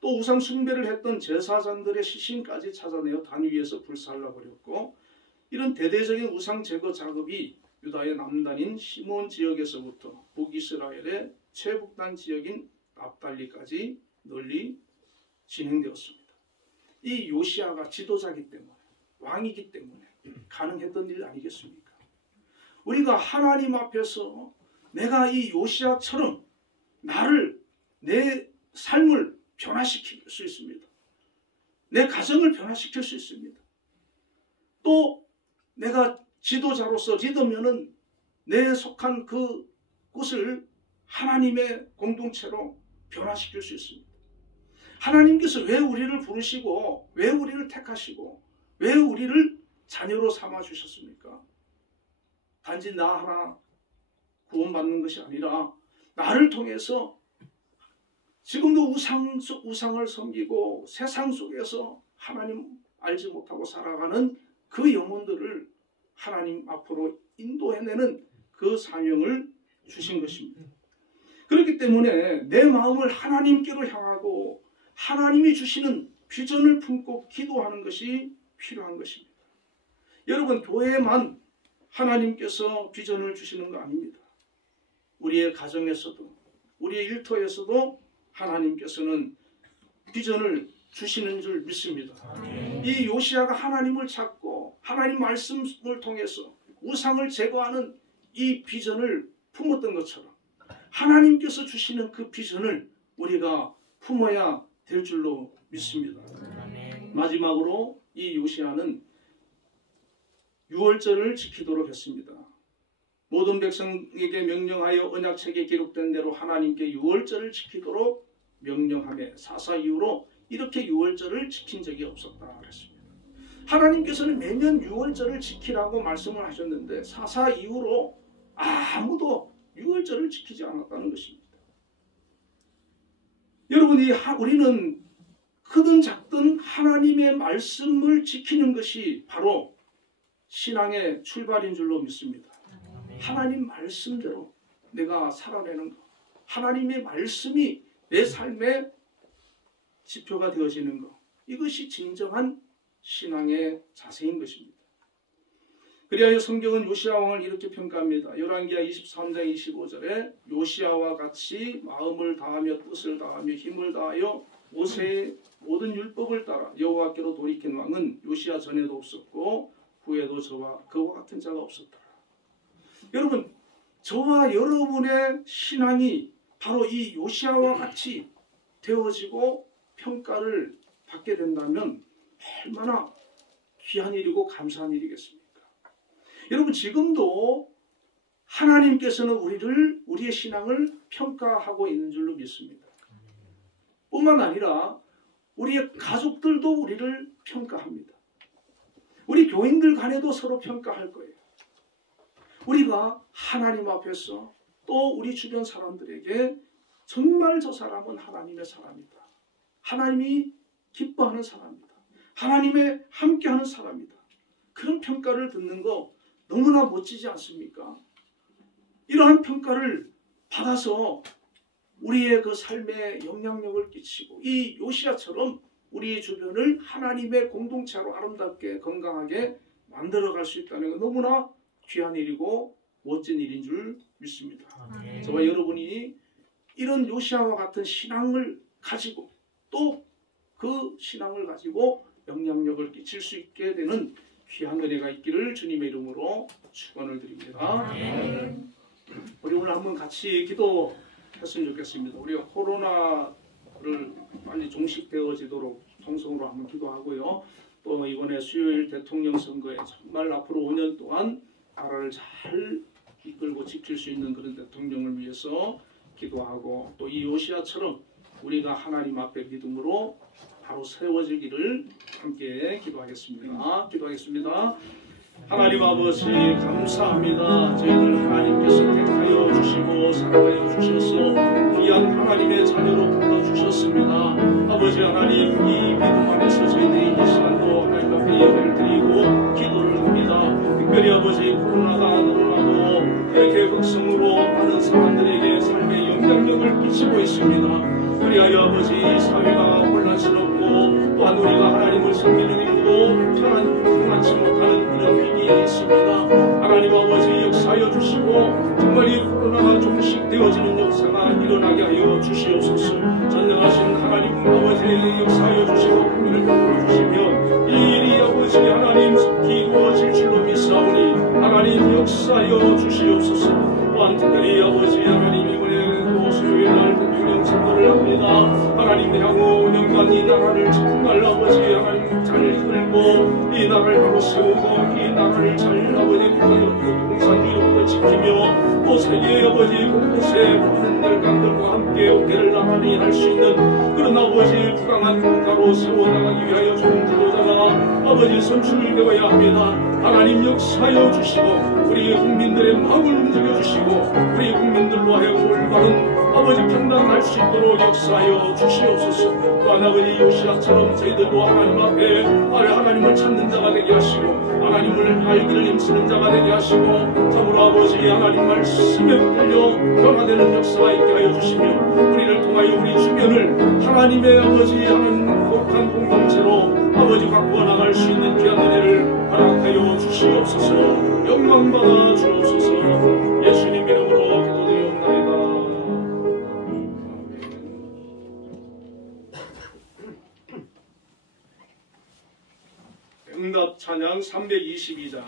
또 우상 숭배를 했던 제사장들의 시신까지 찾아내어 단 위에서 불살라버렸고 이런 대대적인 우상 제거 작업이 유다의 남단인 시몬 지역에서부터 북이스라엘의 최북단 지역인 납달리까지 널리 진행되었습니다. 이 요시야가 지도자이기 때문에 왕이기 때문에 가능했던 일 아니겠습니까? 우리가 하나님 앞에서 내가 이 요시야처럼 내 삶을 변화시킬 수 있습니다. 내 가정을 변화시킬 수 있습니다. 또 내가 지도자로서 리더면은 내 속한 그곳을 하나님의 공동체로 변화시킬 수 있습니다. 하나님께서 왜 우리를 부르시고 왜 우리를 택하시고 왜 우리를 자녀로 삼아 주셨습니까? 단지 나 하나 구원받는 것이 아니라 나를 통해서 지금도 우상을 섬기고 세상 속에서 하나님 알지 못하고 살아가는 그 영혼들을 하나님 앞으로 인도해내는 그 사명을 주신 것입니다. 그렇기 때문에 내 마음을 하나님께로 향하고 하나님이 주시는 비전을 품고 기도하는 것이 필요한 것입니다. 여러분, 교회에만 하나님께서 비전을 주시는 거 아닙니다. 우리의 가정에서도 우리의 일터에서도 하나님께서는 비전을 주시는 줄 믿습니다. 이 요시야가 하나님을 찾고 하나님 말씀을 통해서 우상을 제거하는 이 비전을 품었던 것처럼 하나님께서 주시는 그 비전을 우리가 품어야 될 줄로 믿습니다. 마지막으로 이 요시야는 유월절을 지키도록 했습니다. 모든 백성에게 명령하여 언약책에 기록된 대로 하나님께 유월절을 지키도록 명령하며 사사 이후로 이렇게 유월절을 지킨 적이 없었다 그랬습니다. 하나님께서는 매년 유월절을 지키라고 말씀을 하셨는데 사사 이후로 아무도 유월절을 지키지 않았다는 것입니다. 여러분, 우리는 크든 작든 하나님의 말씀을 지키는 것이 바로 신앙의 출발인 줄로 믿습니다. 하나님 말씀대로 내가 살아내는 것, 하나님의 말씀이 내 삶의 지표가 되어지는 것, 이것이 진정한 신앙의 자세인 것입니다. 그리하여 성경은 요시야 왕을 이렇게 평가합니다. 열왕기하 23장 25절에 요시야와 같이 마음을 다하며 뜻을 다하며 힘을 다하여 모세의 모든 율법을 따라 여호와께로 돌이킨 왕은 요시야 전에도 없었고 후에도 저와 그와 같은 자가 없었더라. 여러분, 저와 여러분의 신앙이 바로 이 요시야와 같이 되어지고 평가를 받게 된다면 얼마나 귀한 일이고 감사한 일이겠습니까? 여러분, 지금도 하나님께서는 우리의 신앙을 평가하고 있는 줄로 믿습니다. 뿐만 아니라 우리의 가족들도 우리를 평가합니다. 우리 교인들 간에도 서로 평가할 거예요. 우리가 하나님 앞에서 또 우리 주변 사람들에게 정말 저 사람은 하나님의 사람이다. 하나님이 기뻐하는 사람이다. 하나님의 함께하는 사람이다. 그런 평가를 듣는 거 너무나 멋지지 않습니까? 이러한 평가를 받아서 우리의 그 삶에 영향력을 끼치고 이 요시야처럼 우리 주변을 하나님의 공동체로 아름답게 건강하게 만들어갈 수 있다는 건 너무나 귀한 일이고 멋진 일인 줄 믿습니다. 저와 여러분이 이런 요시야와 같은 신앙을 가지고 또 그 신앙을 가지고 영향력을 끼칠 수 있게 되는 귀한 은혜가 있기를 주님의 이름으로 축원을 드립니다. 우리 오늘 한번 같이 기도했으면 좋겠습니다. 우리가 코로나를 빨리 종식되어지도록 통성으로 한번 기도하고요. 또 이번에 수요일 대통령 선거에 정말 앞으로 5년 동안 나라를 잘 이끌고 지킬 수 있는 그런 대통령을 위해서 기도하고 또 이 요시야처럼 우리가 하나님 앞에 믿음으로 바로 세워지기를 함께 기도하겠습니다. 하나님 아버지 감사합니다. 저희들 하나님께서 택하여 주시고 사랑하여 주셔서 귀한 하나님의 자녀로 불러주셨습니다. 아버지 하나님, 이 믿음 안에서 저희들이 이 시간도 하나님 앞에 예배를 드리고 기도를 합니다. 특별히 아버지 코로나가 늘어나고 이렇게 극성으로 많은 사람들에게 삶의 영향력을 끼치고 있습니다. 그리하여 아버지 사회가 혼란스럽고 또한 우리가 하나님을 섬기는 일도 평안치 못하는 그런 위기에 있습니다. 하나님 아버지 역사하여 주시고 정말 이 코로나가 종식되어지는 역사가 일어나게 하여 주시옵소서. 전능하신 하나님 아버지 역사하여 주시고 은혜를 베풀어 주시면 이 일이 아버지 하나님 이루어질 줄로 믿사오니 하나님 역사하여 주시옵소서. 또한 특별히 아버지 하나님 이번에 또 수요일 날 대통령 선거를 합니다. 하나님 향후 명만 이 나라를 정말 아버지 하나님 잘 이끌고 이 나라를 바로 세우고 이 나라를 잘 아버지 공산주의로부터 지키며 또 세계의 아버지 곳곳에 모든 멸강들과 함께 어깨를 나란히 할 수 있는 그런 아버지 부강한 국가로 세워나가기 위하여 좋은 지도자가 아버지 선출되어야 합니다. 하나님 역사하여 주시고 우리 국민들의 마음을 움직여 주시고 우리 국민들로 하여금 올바른 아버지 판단할 수 있도록 역사하여 주시옵소서. 또한 아버지 요시아처럼 저희들도 하나님 앞에 하나님을 찾는 자가 되게 하시고 하나님을 알기를 힘쓰는 자가 되게 하시고 참으로 아버지 하나님 말씀에 풀려 변화되는 역사가 있게 하여 주시며 우리를 통하여 우리 주변을 하나님의 아버지 하나님 거룩한 공동체로 아버지 바꾸어 나갈 수 있는 귀한 은혜를 허락하여 주시옵소서. 영광받아 주옵소서. 예수님 이름으로 기도드리옵나이다. 응답 찬양 322장.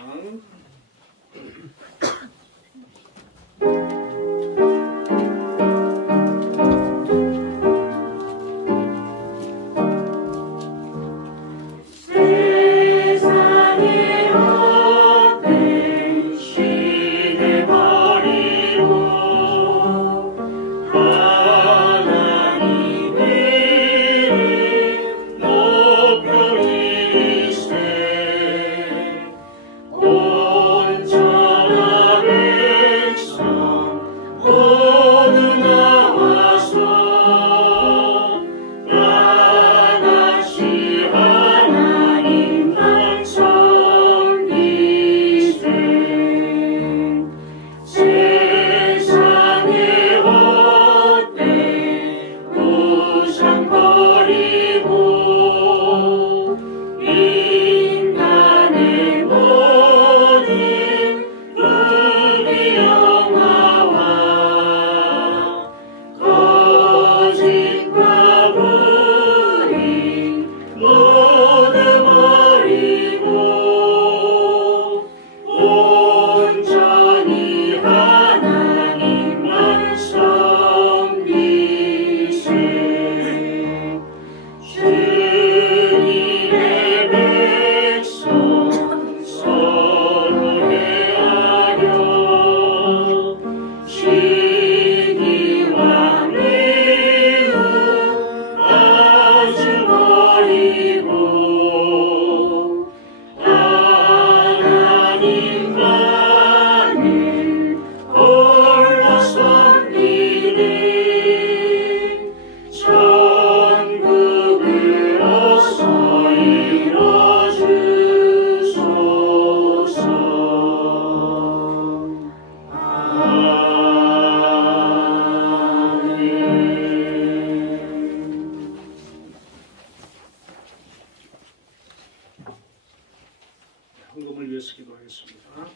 헌금을 위해서 기도하겠습니다.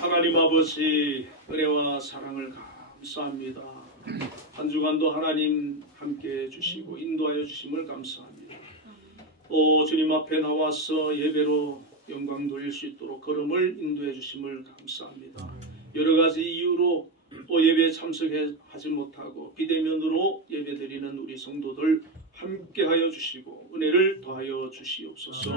하나님 아버지 은혜와 사랑을 감사합니다. 한 주간도 하나님 함께 해주시고 인도하여 주심을 감사합니다. 또 주님 앞에 나와서 예배로 영광 돌릴 수 있도록 걸음을 인도해 주심을 감사합니다. 여러 가지 이유로 또 예배에 참석하지 못하고 비대면으로 예배드리는 우리 성도들 함께하여 주시고 은혜를 더하여 주시옵소서.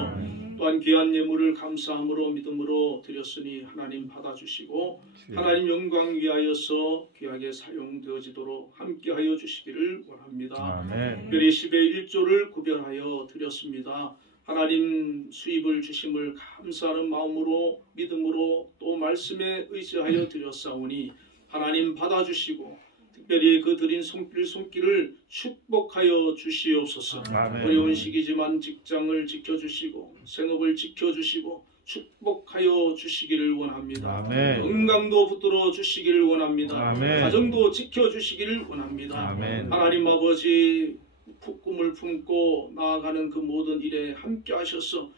또한 귀한 예물을 감사함으로 믿음으로 드렸으니 하나님 받아주시고 하나님 영광 위하여서 귀하게 사용되어지도록 함께하여 주시기를 원합니다. 특별히 10의 1조를 구별하여 드렸습니다. 하나님 수입을 주심을 감사하는 마음으로 믿음으로 또 말씀에 의지하여 드렸사오니 하나님 받아주시고 특별히 그 드린 손길을 축복하여 주시옵소서. 어려운 시기지만 직장을 지켜주시고 생업을 지켜주시고 축복하여 주시기를 원합니다. 건강도 붙들어 주시기를 원합니다. 가정도 지켜주시기를 원합니다. 하나님 아버지 꿈을 품고 나아가는 그 모든 일에 함께 하셔서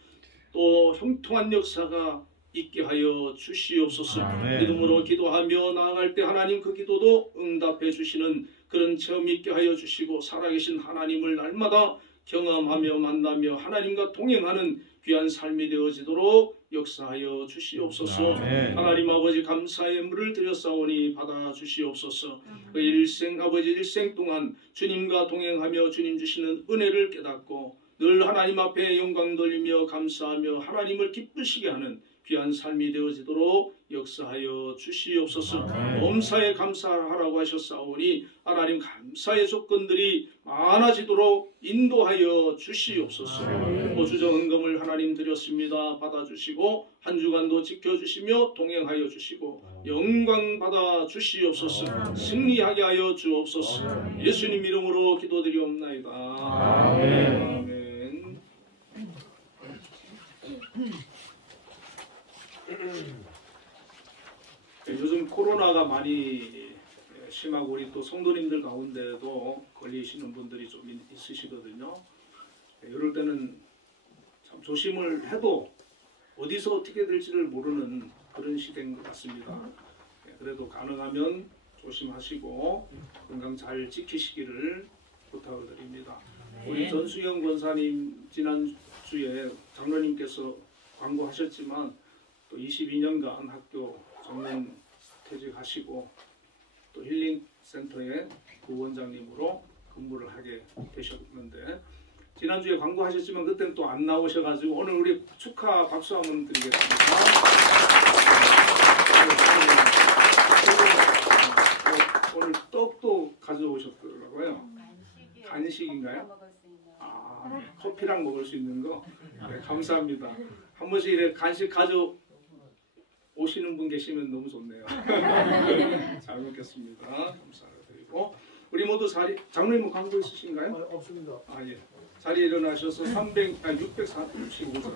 또 형통한 역사가 있게 하여 주시옵소서. 믿음으로 기도하며 나아갈 때 하나님 그 기도도 응답해 주시는 그런 체험 있게 하여 주시고 살아계신 하나님을 날마다 경험하며 만나며 하나님과 동행하는 귀한 삶이 되어지도록 역사하여 주시옵소서. 아멘. 하나님 아버지 감사의 예물을 드렸사오니 받아 주시옵소서. 그 일생 아버지 일생 동안 주님과 동행하며 주님 주시는 은혜를 깨닫고 늘 하나님 앞에 영광 돌리며 감사하며 하나님을 기쁘시게 하는 귀한 삶이 되어지도록 역사하여 주시옵소서. 범사에 감사하라고 하셨사오니 하나님 감사의 조건들이 많아지도록 인도하여 주시옵소서. 주정 헌금을 하나님 드렸습니다. 받아주시고 한 주간도 지켜주시며 동행하여 주시고 영광 받아 주시옵소서. 승리하게 하여 주옵소서. 예수님 이름으로 기도드리옵나이다. 아멘. 요즘 코로나가 많이 심하고 우리 또 성도님들 가운데도 걸리시는 분들이 좀 있으시거든요. 이럴 때는 참 조심을 해도 어디서 어떻게 될지를 모르는 그런 시대인 것 같습니다. 그래도 가능하면 조심하시고 건강 잘 지키시기를 부탁을 드립니다. 우리 전수영 권사님 지난주에 장로님께서 광고하셨지만 또 22년간 학교 정년 퇴직하시고 또 힐링센터의 부원장님으로 근무를 하게 되셨는데 지난주에 광고하셨지만 그때는 또 안 나오셔가지고 오늘 우리 축하 박수 한번 드리겠습니다. 오늘 떡도 가져오셨더라고요. 간식인가요? 커피랑 먹을 수 있는 거. 네, 감사합니다. 한 번씩 이렇게 간식 오시는 분 계시면 너무 좋네요. 잘 먹겠습니다. 감사드리고 우리 모두 장로님 광고 있으신가요? 없습니다. 예. 자리에 일어나셔서 645장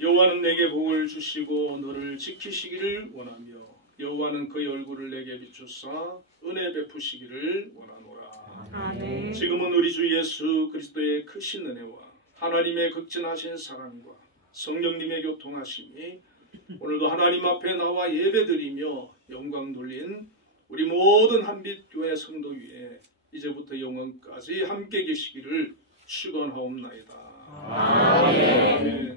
여호와는 내게 복을 주시고 너를 지키시기를 원하며 여호와는 그의 얼굴을 내게 비추사 은혜 베푸시기를 원하노라. 아멘. 지금은 우리 주 예수 그리스도의 크신 은혜와 하나님의 극진하신 사랑과 성령님의 교통하심이 오늘도 하나님 앞에 나와 예배드리며 영광 돌린 우리 모든 한빛교회 성도 위에 이제부터 영원까지 함께 계시기를 축원하옵나이다. 아멘. 아멘.